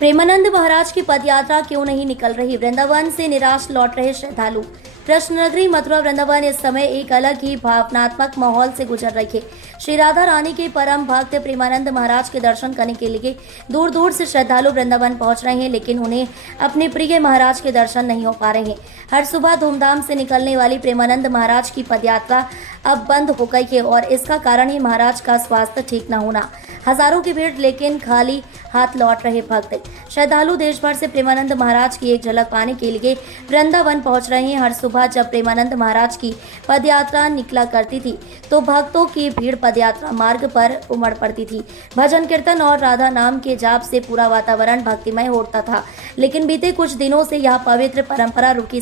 प्रेमानंद महाराज की पदयात्रा क्यों नहीं निकल रही? वृंदावन से निराश लौट रहे श्रद्धालु। कृष्ण नगरी मथुरा वृंदावन इस समय एक अलग ही भावनात्मक माहौल से गुजर रही है। श्री राधा रानी के परम भक्त प्रेमानंद महाराज के दर्शन करने के लिए दूर दूर से श्रद्धालु वृंदावन पहुंच रहे हैं, लेकिन उन्हें अपने प्रिय महाराज के दर्शन नहीं हो पा रहे हैं। हर सुबह धूमधाम से निकलने वाली प्रेमानंद महाराज की पदयात्रा अब बंद हो गई है और इसका कारण ही महाराज का स्वास्थ्य ठीक न होना। हजारों की भीड़ लेकिन खाली हाथ लौट रहे भक्त श्रद्धालु देश भर से प्रेमानंद महाराज की एक झलक पाने के लिए वृंदावन पहुंच रहे हैं। हर सुबह जब प्रेमानंद महाराज की पदयात्रा निकला करती थी तो भक्तों की भीड़ पदयात्रा मार्ग पर उमड़ पड़ती थी। भजन कीर्तन और राधा नाम के जाप से पूरा वातावरण भक्तिमय होता था, लेकिन बीते कुछ दिनों से यह पवित्र परंपरा रुक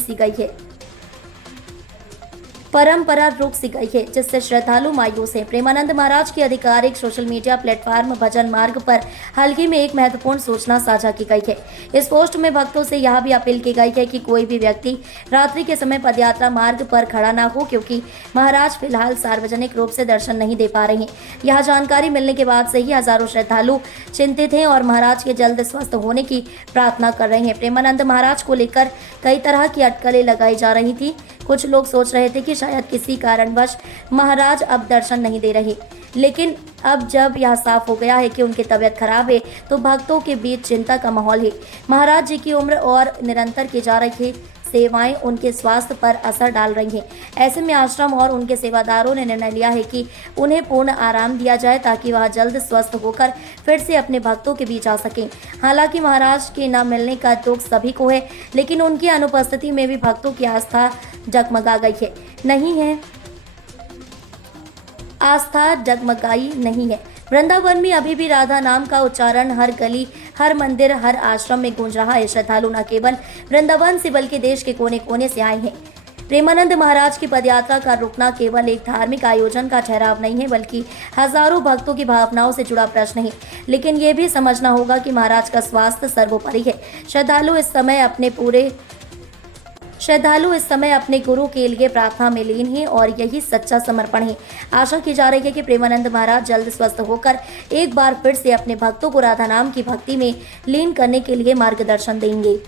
सी गई है, जिससे श्रद्धालु मायूस हैं। प्रेमानंद महाराज की आधिकारिक सोशल मीडिया प्लेटफॉर्म भजन मार्ग पर हाल ही में एक महत्वपूर्ण सूचना साझा की गई है। इस पोस्ट में भक्तों से यह भी अपील की गई है कि कोई भी व्यक्ति रात्रि के समय पदयात्रा मार्ग पर खड़ा ना हो, क्योंकि महाराज फिलहाल सार्वजनिक रूप से दर्शन नहीं दे पा रहे हैं। यह जानकारी मिलने के बाद से ही हजारों श्रद्धालु चिंतित हैं और महाराज के जल्द स्वस्थ होने की प्रार्थना कर रहे हैं। प्रेमानंद महाराज को लेकर कई तरह की अटकलें लगाई जा रही थी। कुछ लोग सोच रहे थे कि शायद किसी कारणवश महाराज अब दर्शन नहीं दे रहे, लेकिन अब जब यह साफ हो गया है कि उनकी तबीयत खराब है तो भक्तों के बीच चिंता का माहौल है। महाराज जी की उम्र और निरंतर की जा रही सेवाएं उनके स्वास्थ्य पर असर डाल रही हैं। ऐसे में आश्रम और उनके सेवादारों ने निर्णय लिया है कि उन्हें पूर्ण आराम दिया जाए ताकि वह जल्द स्वस्थ होकर फिर से अपने भक्तों के बीच आ सकें। हालांकि महाराज के न मिलने का दुख सभी को है, लेकिन उनकी अनुपस्थिति में भी भक्तों की आस्था जगमगाई नहीं है। वृंदावन में अभी भी राधा नाम का उच्चारण हर गली, हर मंदिर, हर आश्रम में गूंज रहा है। श्रद्धालु न केवल वृंदावन से बल्कि देश के कोने कोने से आए हैं। प्रेमानंद महाराज की पदयात्रा का रुकना केवल एक धार्मिक आयोजन का ठहराव नहीं है, बल्कि हजारों भक्तों की भावनाओं से जुड़ा प्रश्न है। लेकिन ये भी समझना होगा कि महाराज का स्वास्थ्य सर्वोपरि है। श्रद्धालु इस समय अपने गुरु के लिए प्रार्थना में लीन हैं और यही सच्चा समर्पण है। आशा की जा रही है कि प्रेमानंद महाराज जल्द स्वस्थ होकर एक बार फिर से अपने भक्तों को राधा नाम की भक्ति में लीन करने के लिए मार्गदर्शन देंगे।